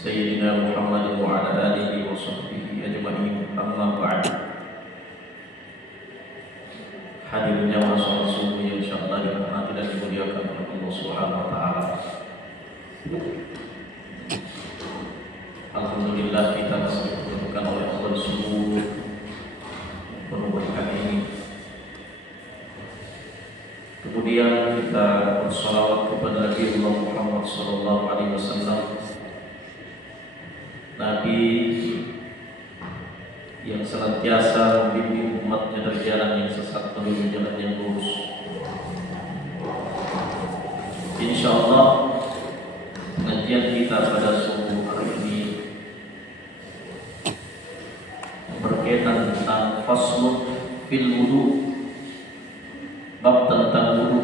سيدنا محمد وعلى آله وصحبه أجمعين. أما بعد. Hadirin jamaah salat subuh yang insyaallah dirahmati dan dimuliakan oleh Allah Subhanahu wa taala. Alhamdulillah kita masih dipertemukan oleh Allah subuh penuh berkah ini. Kemudian kita bersalawat kepada Nabi Muhammad sallallahu alaihi wasallam, Nabi yang senantiasa membimbing umatnya dari jalan yang sesat menuju jalan yang lurus. Insyaallah pengajian kita pada subuh hari ini berkaitan tentang faslun fil wudu, bab tentang wudu.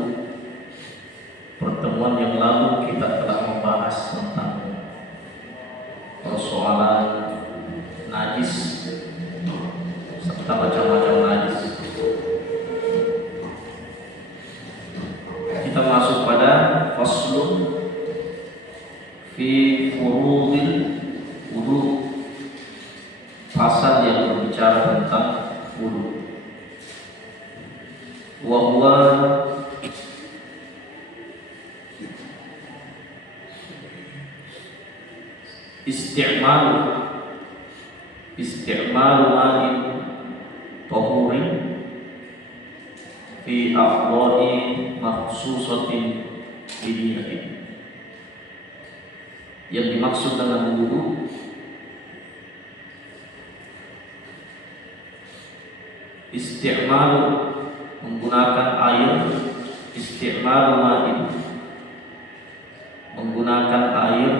Pertemuan yang lalu kita telah membahas tentang persoalan najis serta macam-macam najis. Kita masuk pada faslun fi furudil wudu, pasal yang berbicara tentang wudu. Wa huwa isti'malu ma'in tahurin fi a'dha'i makhsusatin biniyatin. Yang dimaksud dengan wudu isti'malu, menggunakan air, isti'malu ma'in, menggunakan air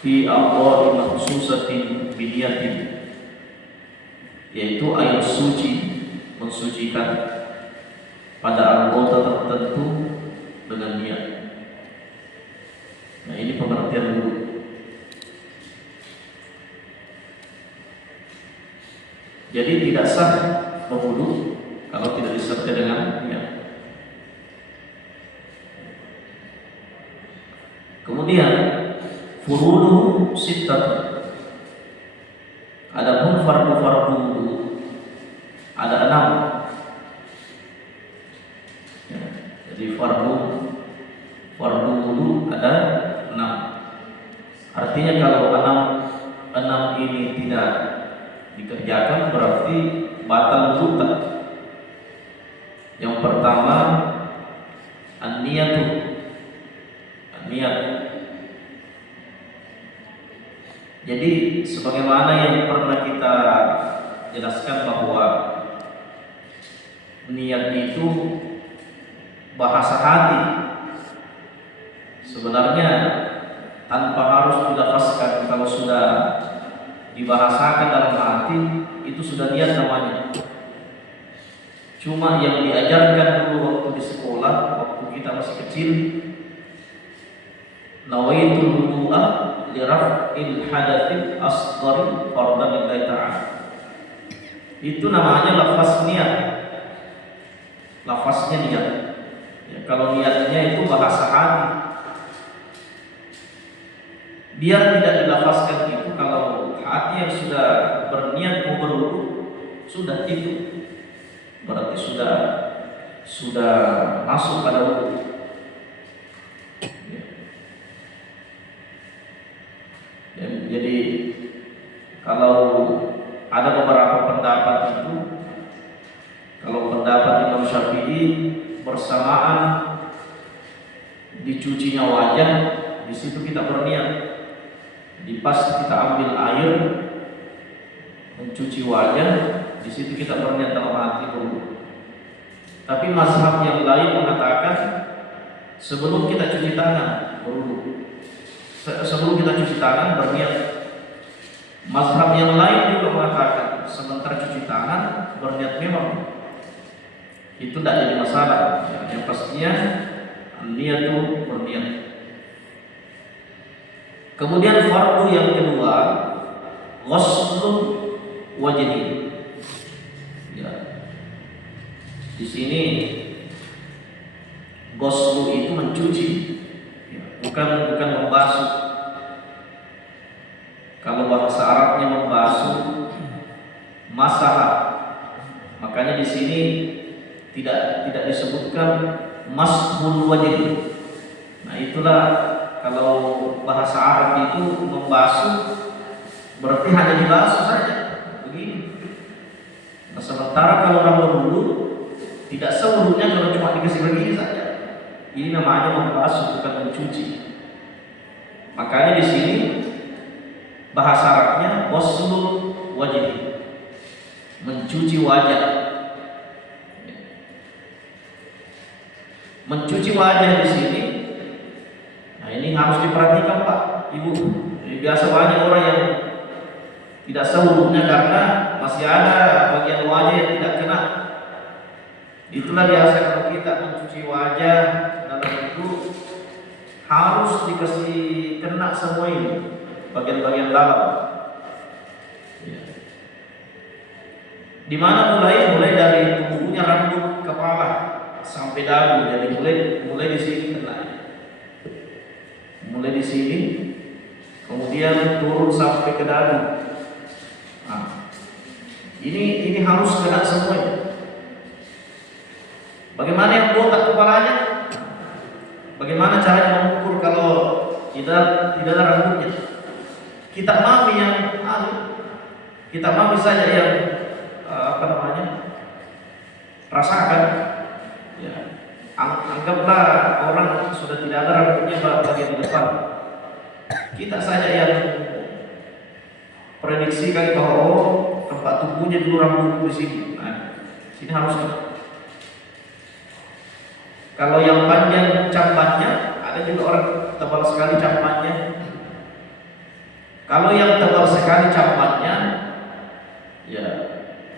fi a'dha'i makhsusatin biniyatin, yaitu air suci, mensucikan pada anggota tertentu dengan niat. Nah, ini pengertian wudu. Jadi tidak sah berwudu kalau tidak disertai dengan niat. Kemudian furuduhu sittah. Adapun fardu-fardu wudu ada 6. Ya, jadi fardu wudu ada 6. Artinya kalau 6 ini tidak dikerjakan berarti batal wudu. Yang pertama an-niyatu, niat. Jadi sebagaimana yang pernah kita jelaskan bahwa niat itu bahasa hati. Sebenarnya tanpa harus dilafazkan, kalau sudah dibahasakan dalam hati itu sudah niat namanya. Cuma yang diajarkan dulu waktu di sekolah, waktu kita masih kecil, nawaitul wudu'a li raf'il hadatsil asghari fardhan lillahi ta'ala. Itu namanya lafaz niat. Lafaznya niat. Ya, kalau niatnya itu bahasa hati. Biar tidak dilafazkan itu, kalau hati yang sudah berniat mau berwudu, sudah itu berarti sudah masuk pada wudu. Jadi kalau ada beberapa pendapat itu, kalau pendapat Imam Syafi'i bersamaan dicucinya wajah, di situ kita berniat. Di pas kita ambil air mencuci wajah, di situ kita berniat dalam hati dulu. Tapi mazhab yang lain mengatakan sebelum kita cuci tangan berwudu. Sebelum kita cuci tangan berniat. Mazhab yang lain juga mengatakan sementara cuci tangan berniat memang. Itu tidak jadi masalah. Yang pastinya niat itu berniat. Kemudian fardu yang kedua, ghuslun wajhi. Ya. Di sini Ghuslu itu mencuci, ya, bukan membasuh. Kalau bahasa Arabnya membasuh, masalah. Makanya di sini tidak disebutkan mashul wajh. Nah, itulah kalau bahasa Arab itu membasuh berarti hanya dibasuh saja, begini. Nah, sementara kalau orang berwudu tidak sewudunya kalau cuma dikasih begini saja. Ini namanya membasuh, bukan mencuci. Makanya di sini bahasa Arabnya ghuslul wajh, mencuci wajah. Mencuci wajah di sini. Nah, ini harus diperhatikan Pak, Ibu. Biasa banyak orang yang tidak sewudunya karena masih ada bagian wajah yang tidak kena. Itulah biasa kalau kita mencuci wajah dalam itu harus dikasih kena semua ini bagian-bagian dalam. Ya. Di mana mulai dari tubuhnya, rambut kepala sampai dagu. Jadi mulai di sini kena. Mulai di sini, kemudian turun sampai ke dagu. Nah, ini harus kena semuanya. Bagaimana yang botak kepalanya? Bagaimana caranya mengukur kalau tidak ada rambutnya? Kita mami yang kita mami saja yang rasakan. Ya, anggaplah orang sudah tidak ada rambutnya bagian depan. Kita saja yang prediksikan bahwa tempat tumbuhnya dulu rambut di sini. Nah, sini harus. Kalau yang panjang campannya, ada juga orang tebal sekali campannya. Kalau yang tebal sekali campannya, ya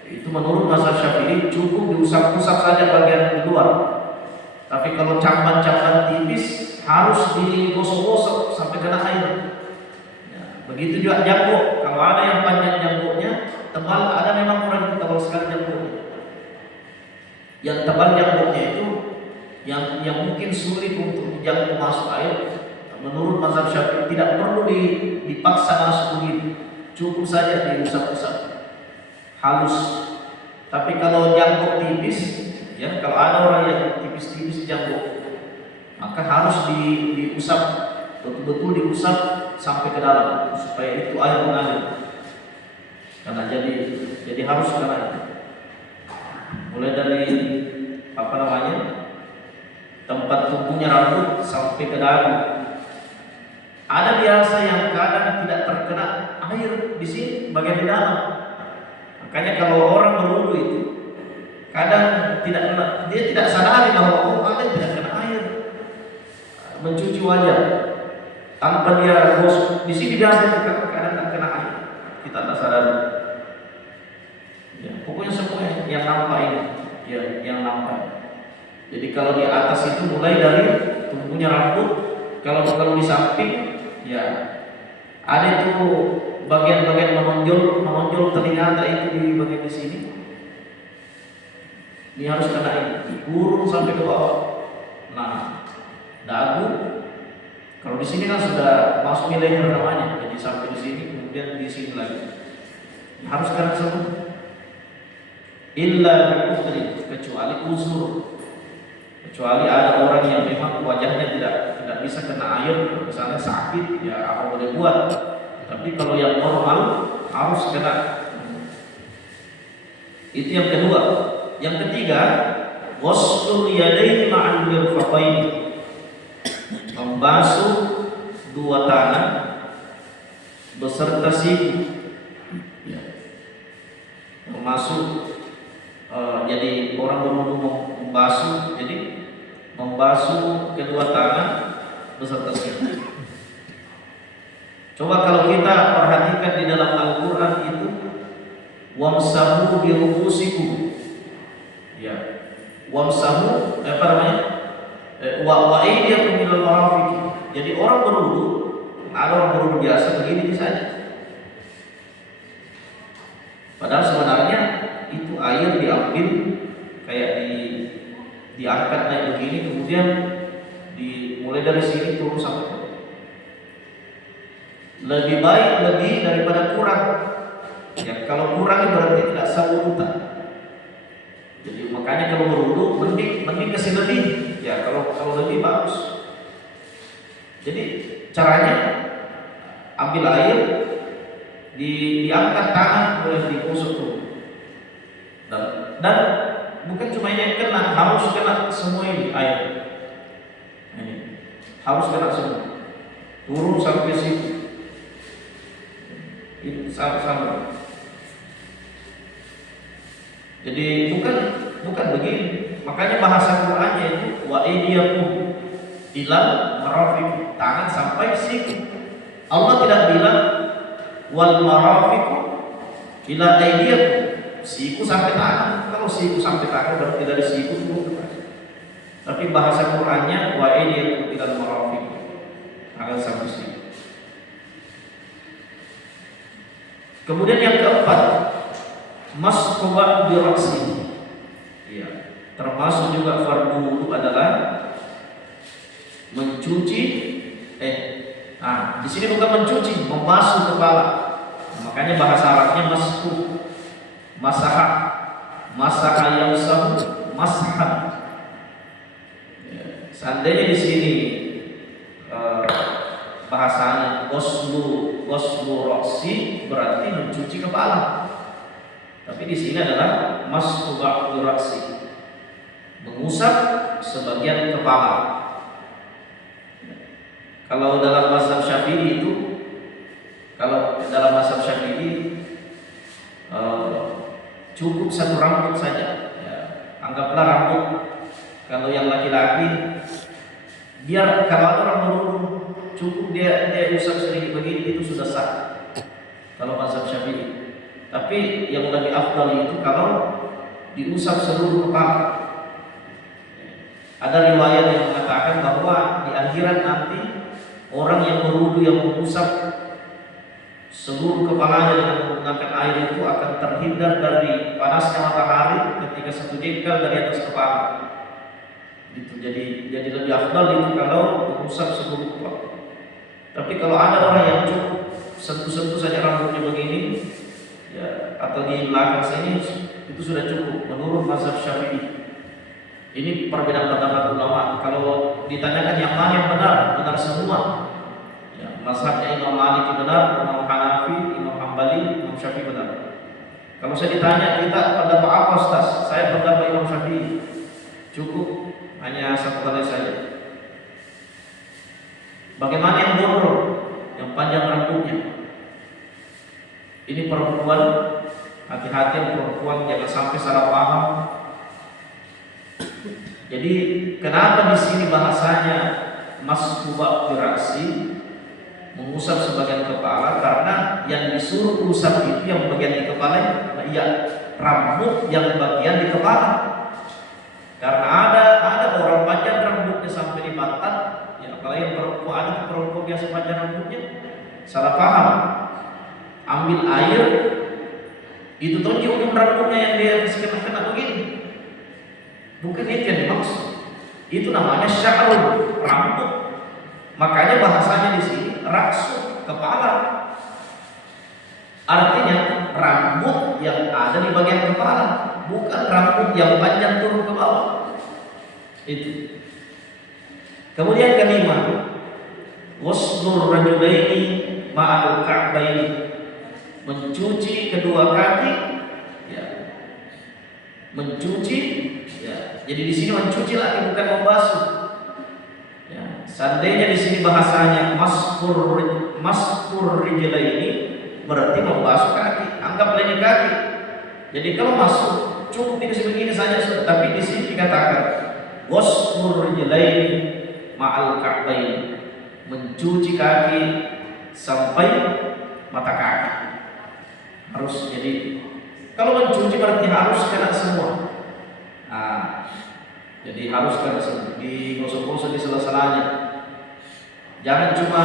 itu menurut mazhab Syafi'i cukup diusap-usap saja bagian luar. Tapi kalau campan-campan tipis harus digosok-gosok sampai kena air. Ya, begitu juga janggut. Kalau ada yang panjang janggutnya, tebal, ada memang orang yang tebal sekali janggutnya. Yang tebal janggutnya itu yang mungkin sulit untuk dijangkau masuk air. Menurut mazhab Syafi'i tidak perlu dipaksa masuk begitu, cukup saja diusap-usap halus. Tapi kalau janggut tipis, ya kalau ada orang yang tipis-tipis janggut, maka harus diusap, betul-betul diusap sampai ke dalam supaya itu air mengalir. Karena jadi harus kena itu. Mulai dari tempat tumbuhnya rambut sampai ke dagu. Ada biasa yang kadang tidak terkena air di sini bagian di dalam. Makanya kalau orang berwudu itu kadang dia tidak sadari bahwa ada tidak kena air. Mencuci wajah tanpa dia gosok di sini biasa kadang tak kena air. Kita tak sadari. Ya, pokoknya semua yang nampak ini, ya, yang nampak. Jadi kalau di atas itu mulai dari tumbuhnya rambut, kalau di samping, ya ada itu bagian-bagian menonjol ternyata itu di bagian di sini. Ini harus kena ini, turun sampai ke bawah. Nah, dagu, kalau di sini kan sudah masuk nilai namanya, jadi sampai di sini kemudian di sini lagi. Harus kena semua. Illa bi kecuali uzur. Kecuali ada orang yang memang wajahnya tidak bisa kena air, misalnya sakit, ya apa boleh buat. Tapi kalau yang normal harus kena. Itu yang kedua. Yang ketiga, ghuslul yadaini ma'al mirfaqain. Membasuh dua tangan beserta siku. Ya. Termasuk jadi orang berwudu membasuh, jadi membasuh kedua tangan beserta siku. Coba kalau kita perhatikan di dalam Al-Quran itu, wamsahu bi ru'usikum, ya, wamsahu wa aydiyakum ilal marafiq. Jadi orang berwudu, ada orang berwudu biasa begini saja. Padahal sebenarnya itu air diambil kayak di diangkat naik begini, kemudian mulai dari sini turun sampai ke lebih baik lebih daripada kurang. Ya, kalau kurang berarti tidak sah wudu. Jadi makanya kalau berwudu mending kasih lebih. Ya, kalau lebih bagus. Jadi caranya ambil air, diangkat tangan kemudian digosok tuh. Dan bukan cuma ini yang kena, harus kena semua ini air. Ini harus kena semua. Turun sampai situ. Itu sama. Jadi bukan begini. Makanya bahasa Qur'annya itu wa aydiyakum ilal marafiq, tangan sampai siku. Allah tidak bilang wal marafiq ila aydiyakum, siku sampai tangan. Kalau siku sampai tangan berarti dari siku turun ke tangan. Tapi bahasa Qur'annya wa aydiyakum ilal marafiq, tangan sampai siku. Kemudian yang keempat, mashu bi ra'si. Iya, termasuk juga fardu wudu adalah mencuci di sini bukan mencuci, membasuh kepala. Makanya bahasa Arabnya mashu, masaha yamsahu, mashan. Ya, seandainya di sini bahasanya ghuslu ra'si berarti mencuci kepala. Tapi di sini adalah mashu bi ra'si, mengusap sebagian kepala. Kalau dalam mazhab Syafi'i cukup satu rambut saja. Ya, anggaplah rambut. Kalau yang laki-laki, biar kalau ada orang berwudu cukup dia usap sedikit begini, itu sudah sah. Kalau mazhab Syafi'i. Tapi yang lebih afdal itu kalau diusap seluruh kepala. Ada riwayat yang mengatakan bahwa di akhirat nanti orang yang berwudu yang mengusap seluruh kepalanya dengan menggunakan air itu akan terhindar dari panasnya matahari ketika satu jengkal dari atas kepala. Itu jadi lebih afdal itu kalau mengusap seluruh kepala. Tapi kalau ada orang yang cukup sentuh-sentuh saja rambutnya begini, ya, atau di belakang sini, itu sudah cukup menurut mazhab Syafi'i. Ini perbedaan pendapat ulama. Kalau ditanyakan yang mana yang benar semua. Ya, mazhabnya Imam Malik benar, Imam Hanafi, Imam Hambali, Imam Syafi'i benar. Kalau saya ditanya kita pendapat apa Ustaz? Saya pendapat Imam Syafi'i. Cukup hanya satu kali saja. Bagaimana yang gondrong, yang panjang rambutnya? Ini perempuan, hati-hati yang perempuan jangan sampai salah paham. Jadi kenapa di sini bahasanya mashu bi ra'si, mengusap sebagian kepala? Karena yang disuruh usap itu yang bagian di kepala, ya rambut yang bagian di kepala. Karena ada orang panjang rambutnya sampai di pantat, ya apalagi perempuan yang sepanjang rambutnya, salah paham. Ambil air, itu tonjok ujung rambutnya yang dia kena begini. Bukan itu yang dimaksud. Itu namanya sya'run, rambut. Makanya bahasanya di sini ra'su, kepala. Artinya rambut yang ada di bagian kepala, bukan rambut yang panjang turun ke bawah. Itu. Kemudian kelima, ghuslur rajulaini ma'al ka'baini, mencuci kedua kaki, ya. Mencuci, ya. Jadi di sini mencuci lagi, bukan membasuh. Ya. Seandainya di sini bahasanya maskur rijlaini, berarti membasuh kaki. Anggaplah ini kaki. Jadi kalau masuk cukup dikasih begini saja sudah. Tapi di sini dikatakan wasfur rijlaini ma'al ka'baini, mencuci kaki sampai mata kaki. Harus, jadi kalau mencuci berarti harus kena semua. Nah, jadi harus kena semua, digosok-gosok di sela-selanya. Jangan cuma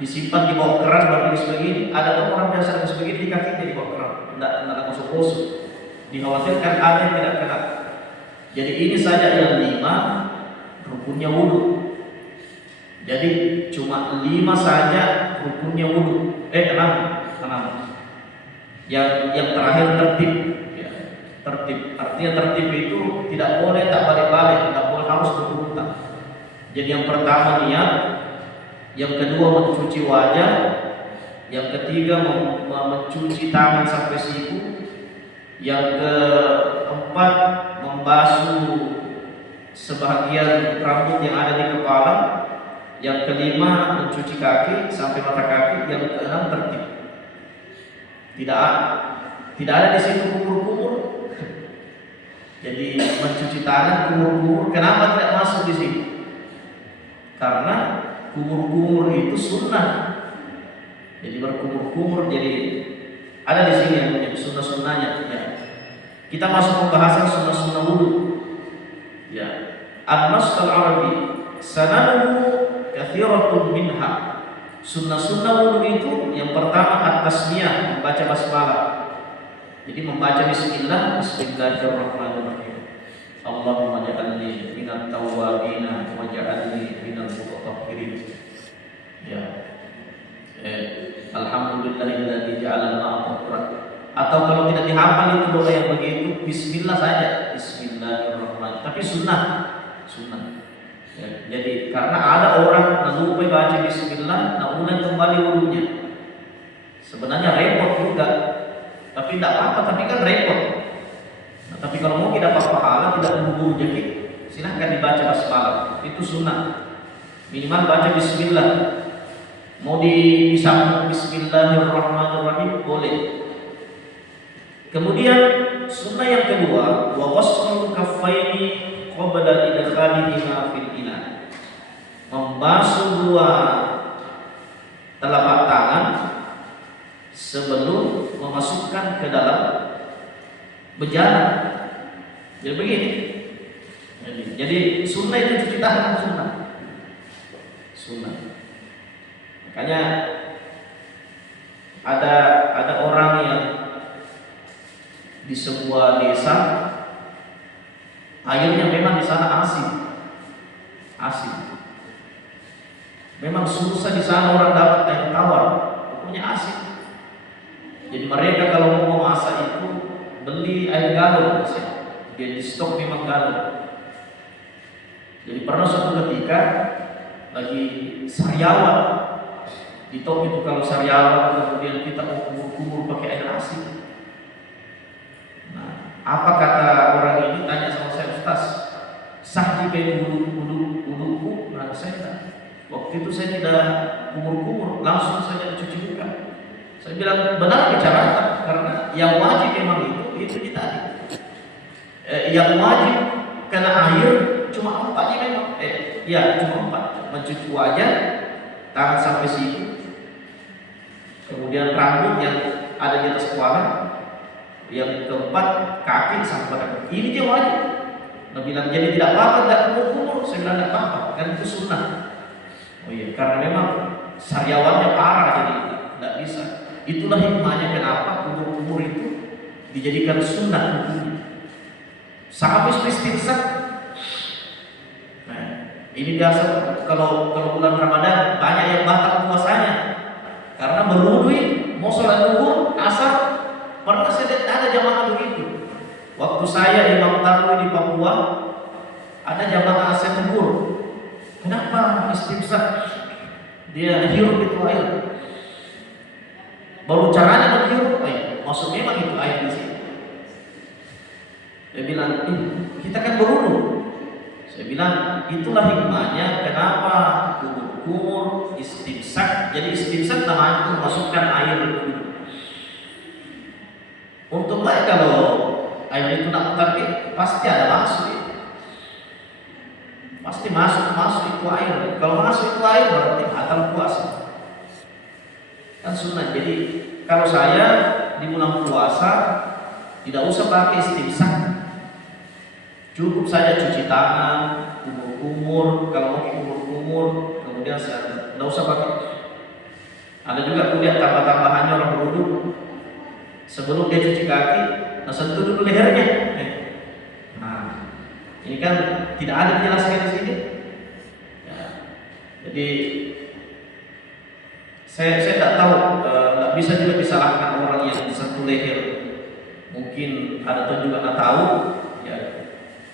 disimpan di bawah keran baru sebegini. Ada orang biasa sebegini di kakinya di bawah keran, tidak gosok-gosok. Dikhawatirkan ada yang tidak kena. Jadi ini saja yang 5 rukunnya wudu. Jadi cuma 5 saja rukunnya wudu. 6. Yang terakhir tertib. Ya, tertib. Artinya tertib itu tidak boleh tak balik-balik, tidak boleh harus berurutan. Jadi yang pertama niat, yang kedua mencuci wajah, yang ketiga mencuci tangan sampai siku, yang keempat membasuh sebahagian rambut yang ada di kepala, yang kelima mencuci kaki sampai mata kaki, yang keenam tertib. Tidak ada di situ kumur-kumur. Jadi mencuci tangan kumur-kumur, kenapa tidak masuk di sini? Karena kumur-kumur itu sunnah. Jadi berkumur-kumur, jadi ada di sini yang menjadi sunnah-sunnahnya. Ya. Kita masuk pembahasan sunnah-sunnah wudu. Ya, an-nass al-arabi sanaduhu kathiratun minha. Sunnah-sunnah wudu itu yang pertama at-tasmiyah, membaca basmalah. Jadi membaca bismillah, bismillahirrahmanirrahim. Allahumma ja'alni minat tawwabina wa ja'alni minal mutatahhirin. Ya. Alhamdulillahilladzi ja'ala al-ma'a. Atau kalau tidak dihafal itu doa yang begitu, bismillah saja, bismillahirrahmanirrahim. Tapi sunnah. Ya, jadi karena ada orang lupa baca bismillah, ulang kembali wudunya. Sebenarnya repot juga. Tapi tidak apa-apa, tapi kan repot. Nah, tapi kalau mau kita dapat pahala, tidak buru-buru jadi silahkan dibaca basmalah. Itu sunnah. Minimal baca bismillah. Mau disambung bismillahirrahmanirrahim boleh. Kemudian sunnah yang kedua, wa ghaslu kaffaini qabla idkhalihima fil ina. Membasuh dua telapak tangan sebelum memasukkan ke dalam bejana. Jadi begini. Jadi sunnah itu cuci tangan sunnah. Makanya ada orang yang di sebuah desa airnya memang di sana asin. Memang susah di sana orang dapat air tawar, pokoknya asin. Jadi mereka kalau mau masak itu beli air galon, dia di stok memang galon. Jadi pernah suatu ketika lagi sariawan di top itu, kalau sariawan kemudian kita mau kumur-kumur pakai air asin. Nah, apa kata orang ini? Tanya sama saya, Ustaz, sah jika itu wuduku? Nah, saya tak. Waktu itu saya tidak kumur-kumur, langsung saja dicuci muka. Saya bilang benar bicara, karena yang wajib memang itu tadi. Yang wajib kena air cuma 4 ya memang. Cuma 4. Mencuci wajah, tangan sampai siku, kemudian rambut yang ada di atas kepala, yang keempat kaki sampai kaki. Ini dia wajib. Nah, bilang jadi tidak apa-apa, tidak kumur-kumur. Saya bilang tidak apa-apa, kan itu sunnah. Oh iya, karena memang sariawannya parah, jadi tidak bisa. Itulah hikmahnya kenapa kumur-kumur itu dijadikan sunnah hukumnya. Sehabis istinsak. Nah, ini biasa kalau bulan Ramadan banyak yang batal puasanya karena berwudu, mau sholat zuhur, asar. Pernah saya lihat ada jamaah begitu. Waktu saya imam tarawih di Papua, ada jamaah saya tegur. Kenapa istinsak? Dia hirup itu air. Baru caranya menghirup air. Maksud memang itu air di sini. Dia bilang, kita kan berwudu. Saya bilang, itulah hikmahnya kenapa kumur istinsak. Jadi istinsak namanya itu memasukkan air ke wudu. Untuk lain kalau air itu nak tapi pasti ada masuk. Pasti masuk itu air. Kalau masuk itu air berarti batal puasa. Kan sunnah. Jadi kalau saya di bulan puasa tidak usah pakai istinsak. Cukup saja cuci tangan, kumur-kumur, kalau mau kumur-kumur, kemudian saya tidak usah pakai. Ada juga kuliah tambah-tambahannya orang berwudu. Sebelum dia cuci kaki, sentuh dulu lehernya. Nah, Ini kan tidak ada dijelaskan di sini. Ya. Jadi saya tidak tahu, nggak bisa juga disalahkan orang yang satu leher. Mungkin ada tuh juga nggak tahu, ya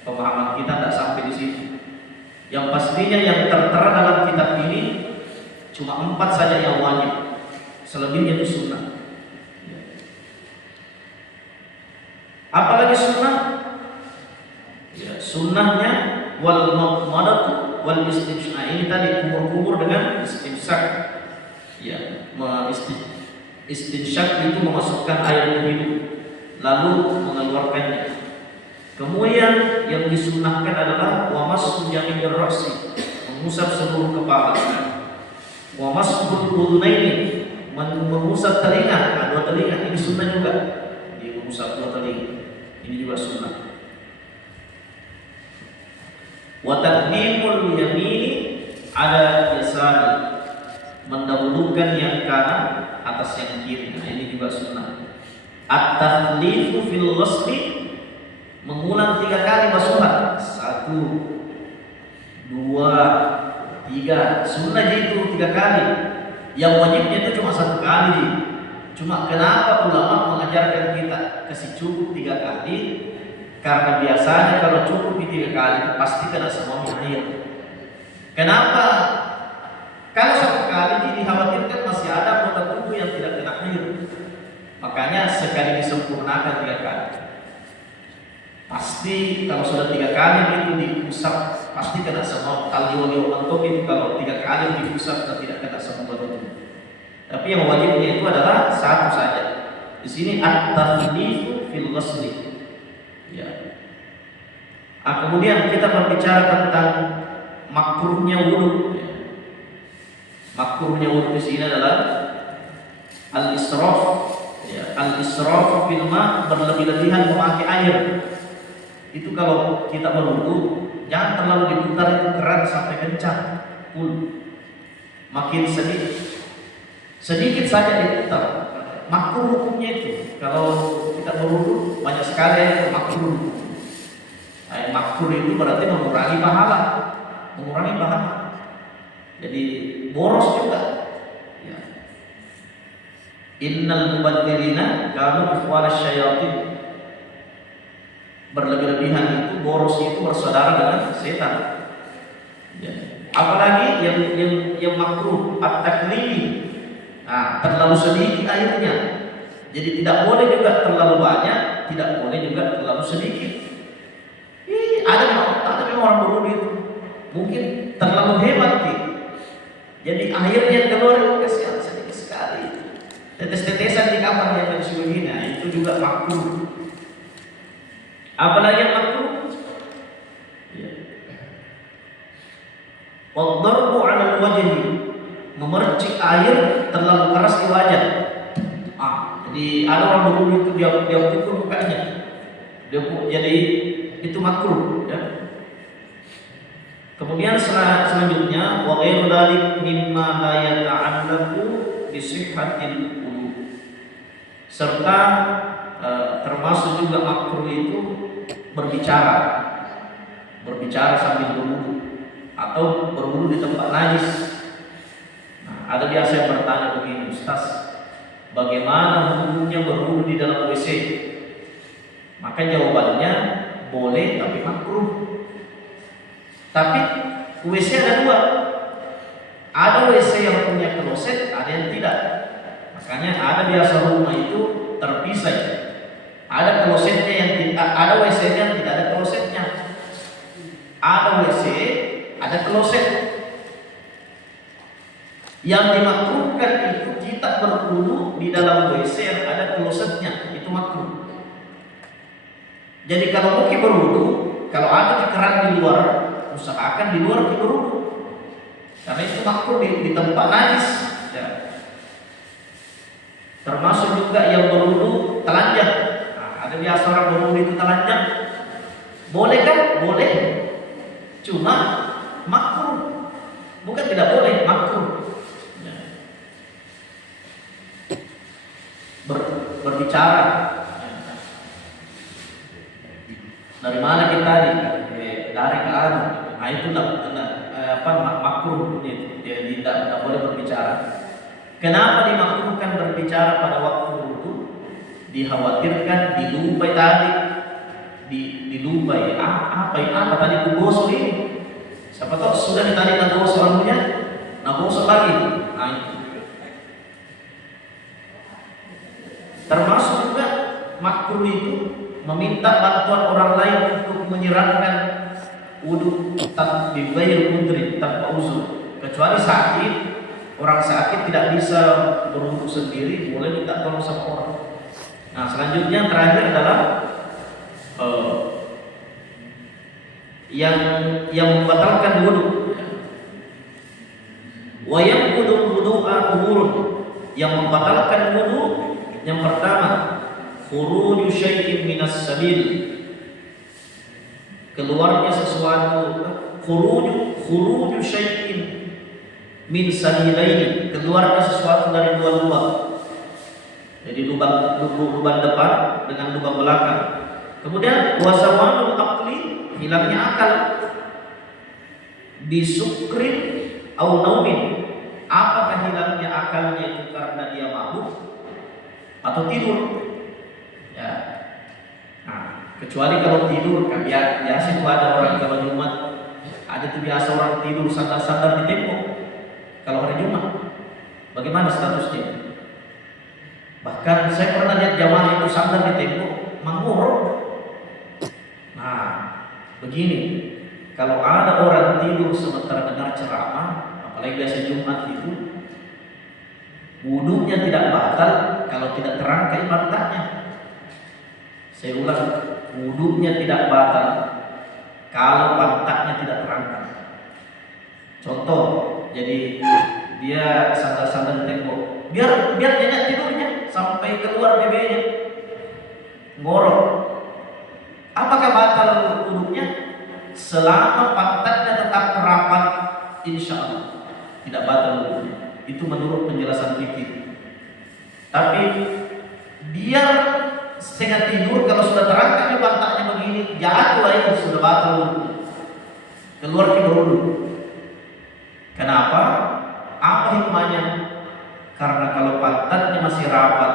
pemahaman kita tidak sampai di situ. Yang pastinya yang tertera dalam kitab ini cuma 4 saja yang wajib, selebihnya itu sunnah. Apalagi sunnah? Ya, sunnahnya wal madmadatu wal istinsyaq. Ini tadi kumur-kumur dengan istinsyaq. Ya, istinsyaq itu memasukkan air ke hidung lalu mengeluarkannya. Kemudian yang disunnahkan adalah wa mashu jami'ir ra'si, mengusap seluruh kepala. Wa mashu udhunaini, mengusap telinga, 2 telinga. Ini sunnah juga. Dia mengusap 2 telinga. Ini juga sunnah. Wa taqdimul yamini ala yasari, mendahulukan yang kanan atas yang kiri. Nah, ini juga sunnah. At-takhlifu fil ghusli, mengulang 3 kali basuhan. 1, 2, 3. Sunnah itu 3 kali. Yang wajibnya itu cuma 1 kali. Cuma kenapa ulama mengajarkan kita kasih cukup 3 kali? Karena biasanya kalau cukup 3 kali pasti kena semuanya air. Kenapa? Kalau 1 kali dikhawatirkan masih ada anggota tubuh yang tidak kena air. Makanya sekali disempurnakan 3 kali. Pasti kalau sudah 3 kali itu diusap pasti kena semua. Al-liwali antuk itu kalau 3 kali diusap dan tidak kena semua tubuh. Tapi yang wajibnya itu adalah 1 saja. Di sini at-takhlifu fil ghusli. Ya. Kemudian kita berbicara tentang makruhnya wudu. Ya. Makruhnya wudu di sini adalah al-israf. Ya, al-israf fil ma', berlebih-lebihan memakai air. Itu kalau kita berwudu jangan terlalu diputar itu keran sampai kencang. Makin sedikit saja diputar. Makruh hukumnya itu. Kalau kita berwudu banyak sekali yang makruh. Makruh itu berarti mengurangi pahala. Jadi boros juga. Ya. Innal mubadzirina kanu ikhwana syayatin. Berlebih-lebihan itu, boros itu bersaudara dengan setan. Ya. Apalagi yang makruh at-taklili. Nah, terlalu sedikit airnya. Jadi tidak boleh juga terlalu banyak, tidak boleh juga terlalu sedikit. Ada memang orang berwudu itu mungkin terlalu hebat gitu. Jadi airnya keluar kasihan sedikit sekali. Tetes-tetesan di kamar yang pensiun. Nah, itu juga makruh. Apalagi yang makruh? Ya. Waddarbu 'ala al-wajhi, memercik air terlalu keras di wajah. Jadi ada orang berwudu itu dia pukul mukanya. Jadi itu makruh, ya. Kemudian selanjutnya wa ghairu dzalik mimma la yata'allaqu bi sihhatil wudu. Serta termasuk juga makruh itu berbicara sambil berwudu atau berwudu di tempat najis. Nah, ada biasa yang bertanya begini, Ustaz, bagaimana hukumnya berwudu di dalam WC? Maka jawabannya boleh tapi makruh. Tapi WC ada 2. Ada WC yang punya kloset, ada yang tidak. Makanya ada biasa rumah itu terpisah. Ada klosetnya yang tidak, ada WC-nya yang tidak ada klosetnya. Ada WC, ada kloset. Yang dimakruhkan itu kita berwudu di dalam WC yang ada klosetnya, itu makruh. Jadi kalau mau berwudu, kalau ada keran di luar, usahakan di luar kita berwudu. Karena itu makruh di tempat najis. Ya. Termasuk juga yang berwudu telanjang. Nah, ada biasa orang berwudu itu telanjang. Boleh kan? Boleh. Cuma makruh. Bukan tidak boleh, makruh. Ya. Berbicara. Dari mana kita Nah itu makruh itu. Jadi tidak boleh berbicara. Kenapa dimakruhkan berbicara pada waktu wudu? Dikhawatirkan dilupai tadi, dilupai apa tadi kugosok ini. Siapa tahu sudah ditadi nagosok rambutnya, nagosok lagi. Nah itu. Termasuk juga makruh itu meminta bantuan orang lain untuk menyiramkan wudu tanpa bibayar mundri, tanpa uzur, kecuali sakit. Orang sakit tidak bisa berwudu sendiri, boleh minta tolong sama orang. Nah selanjutnya terakhir adalah yang membatalkan wudu. Wa yaqudul wudu'a umurun. Yang membatalkan wudu yang pertama, khuruju syai'in minas sabil. Keluarnya sesuatu, khuruju syai'in min sabilaini, keluarnya sesuatu dari dua lubang. Jadi lubang depan dengan lubang belakang. Kemudian wasawanul aqli, hilangnya akal. Bisukrin au naumin, apakah hilangnya akalnya itu karena dia mabuk atau tidur? Ya. Nah, kecuali kalau tidur kan biasa itu ada orang kalau Jumat ada tuh biasa orang tidur sandar-sandar di tembok. Kalau hari Jumat, bagaimana statusnya? Bahkan saya pernah lihat jamaah itu sandar di tembok, mangurung. Nah, begini, kalau ada orang tidur sementara dengar ceramah, apalagi biasa Jumat itu, wudunya tidak batal kalau tidak terangkai pantatnya. Saya ulang, wudunya tidak batal kalau pantatnya tidak terangkat. Contoh, jadi dia sandar-sandar tembok, biar nyenyak tidurnya sampai keluar bebeknya, ngorok. Apakah batal wudunya? Selama pantatnya tetap rapat, insya Allah tidak batal wudunya. Itu menurut penjelasan fikih. Tapi biar setengah tidur, kalau sudah terangkat di pantatnya begini, jatuh aja sudah batal wudunya. Keluar tidur dulu. Kenapa? Apa hikmahnya? Karena kalau pantatnya masih rapat,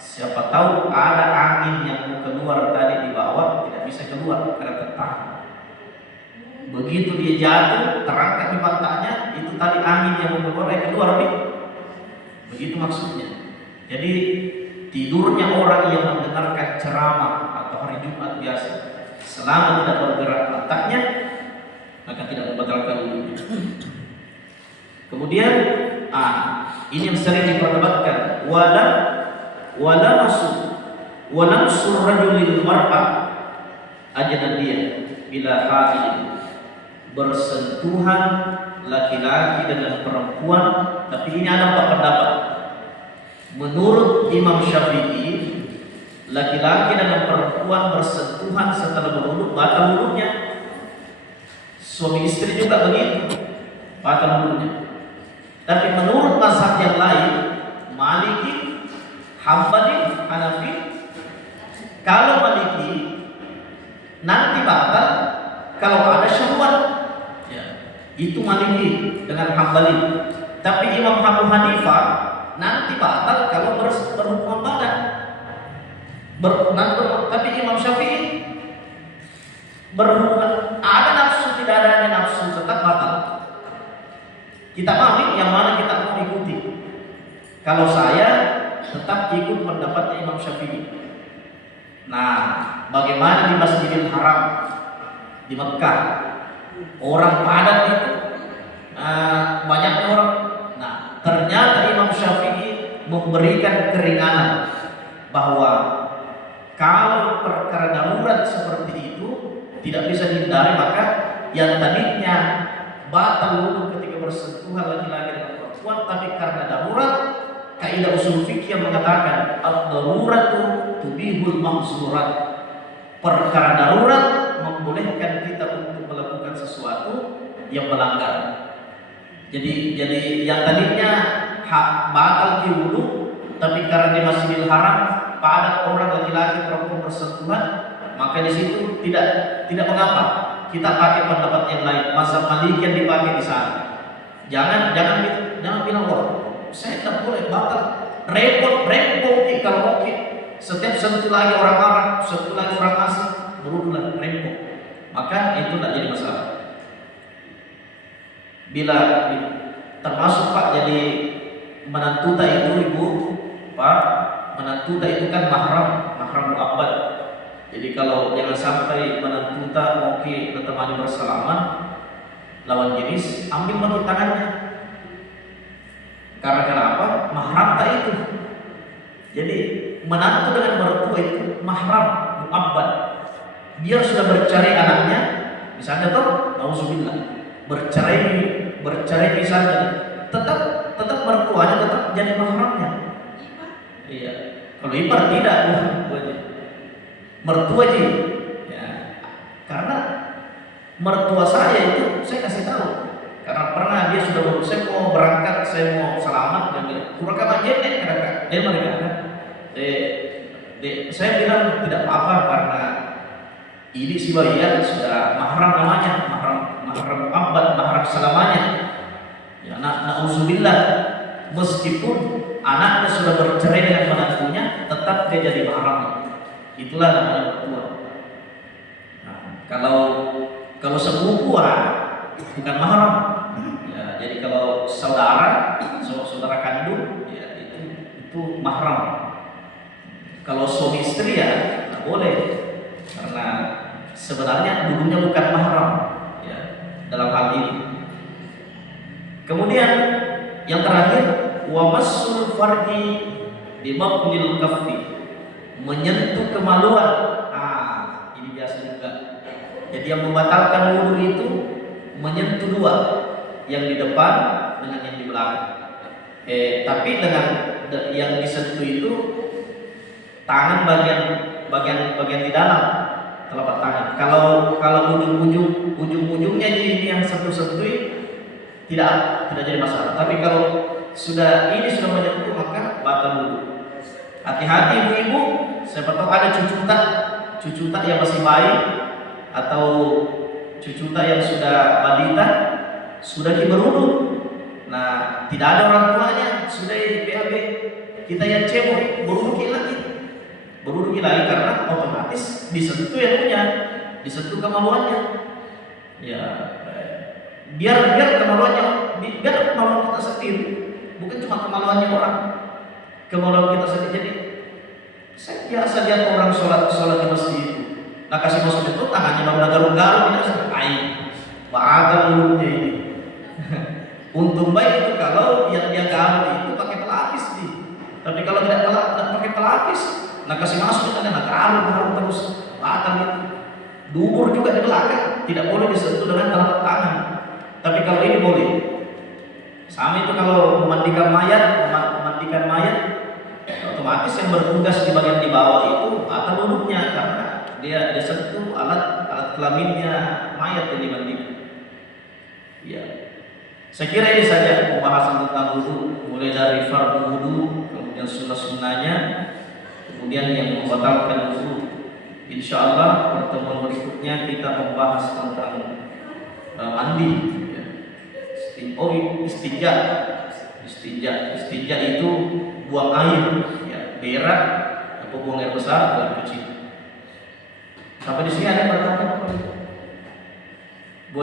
siapa tahu ada angin yang mau keluar tadi di bawah, tidak bisa keluar karena tertahan. Begitu dia jatuh, terangkat di pantatnya, itu tadi angin yang mau keluar nih. Begitu maksudnya. Jadi tidurnya orang yang mendengarkan ceramah atau hari Jumat biasa, selama tidak bergerak pantatnya, maka tidak membatalkan wudunya. Kemudian ini yang sering diperdebatkan, wala nasur rajulil mar'ah ajnabiyah bila haid, bersentuhan laki-laki dengan perempuan. Tapi ini ada empat pendapat. Menurut Imam Syafi'i, laki-laki dengan perempuan bersentuhan setelah berwudu batal wudunya. Suami istri juga begitu, batal wudunya. Tapi menurut mazhab yang lain, Maliki, Hambali, Hanafi, kalau Maliki nanti batal kalau ada syahwat, ya, itu Maliki dengan Hambali. Tapi Imam Abu Hanifah nanti batal kalau berhubungan badan. Tapi Imam Syafi'i berhubungan, ada nafsu tidak adanya nafsu tetap batal. Kita pahami yang mana kita mau ikuti. Kalau saya tetap ikut pendapatnya Imam Syafi'i. Nah, bagaimana di Masjidil Haram di Mekah? Orang padat itu, banyaknya orang. Nah, ternyata Imam Syafi'i memberikan keringanan bahwa kalau perkara darurat seperti itu tidak bisa dihindari, maka yang tadinya batal wudu ketika bersentuhan laki-laki dengan perempuan, tapi karena darurat, kaidah usul fikih yang mengatakan ad-daruratu tubihul mahzurat. Perkara darurat membolehkan kita untuk melakukan sesuatu yang melanggar. Jadi yang tadinya batal wudu, tapi karena di Masjidil Haram padat orang laki-laki perempuan bersentuhan, maka di situ tidak mengapa kita pakai pendapat yang lain, mazhab Maliki yang dipakai di sana. Jangan bilang wah saya tak boleh batal, repot kalau oke. Setiap sentuh lagi orang Arab, sentuh lagi orang asing, berulang repot. Maka itu tidak jadi masalah. Bila termasuk Pak jadi menantuta itu ibu, Pak, menantuta itu kan mahram mu'abbad. Jadi kalau jangan sampai menantuta oke ditemani bersalaman lawan jenis, ambil batu tangannya. Karena kenapa? Mahram tak itu. Jadi menantu dengan mertua itu mahram mu'abbad. Dia sudah bercerai anaknya, misalnya toh, nauzubillah, bercerai misalnya, tetap mertuanya tetap jadi mahramnya. Iya. Kalau ipar tidak, mertua aja. Ya. Karena mertua saya itu saya kasih tahu. Karena pernah dia sudah saya mau berangkat, saya mau selamat dan bilang, kurang aja nih kira-kira. Dia mereka saya bilang tidak apa-apa karena ini si bayi sudah mahram namanya, mahram mu'abbad, mahram selamanya. Ya, na'udzubillah, meskipun anaknya sudah bercerai dengan menantunya, tetap dia jadi mahram. Itulah namanya mertua. Nah, kalau sepupu bukan mahram. Ya, jadi kalau saudara kandung, ya itu mahram. Kalau suami istri ya tidak boleh, karena sebenarnya dulunya bukan mahram ya, dalam hal ini. Kemudian yang terakhir, wa massul farji bi mabnil kaffi, menyentuh kemaluan. Ini biasa juga. Jadi yang membatalkan wudu itu menyentuh dua, yang di depan dengan yang di belakang. Tapi dengan yang disentuh itu tangan bagian di dalam telapak tangan. Kalau ujung-ujungnya ini yang sentuh tidak jadi masalah. Tapi kalau sudah menyentuh maka batal wudu. Hati-hati ibu-ibu, siapa tahu ada cucuta yang masih bayi atau cucuta yang sudah balita sudah berwudu. Nah, tidak ada orang tuanya, sudah di PAB. Kita yang cebok berwudu lagi karena otomatis disentuh yang punya, disentuh kemaluannya. Ya, biar kemaluan kita sendiri, bukan cuma kemaluannya orang, kemaluan kita sendiri. Jadi saya biasa lihat orang sholat di masjid itu, nah kasih masuk itu tangannya udah garuk-garuk, tidak sampai batal mulutnya ini. Untung baik itu kalau yang dia garuk itu pakai pelapis nih. Tapi kalau tidak pakai pelapis, nah kasih masuk itu kan garuk terus batal itu. Dubur juga di belakang tidak boleh disentuh dengan telapak tangan. Tapi kalau ini boleh. Sama itu kalau memandikan mayat, otomatis yang bertugas di bagian di bawah itu batal wudunya karena dia sentuh alat kelaminnya mayat yang dimandikan. Ya. Saya kira ini saja pembahasan tentang wudu, mulai dari fardhu wudu, kemudian sunnah-sunnahnya, kemudian yang membatalkan wudu. Insyaallah pertemuan berikutnya kita membahas tentang mandi. Istinja itu buang air, ya, berak atau buang air besar buat cuci. Sampai di sini ada pertanyaan?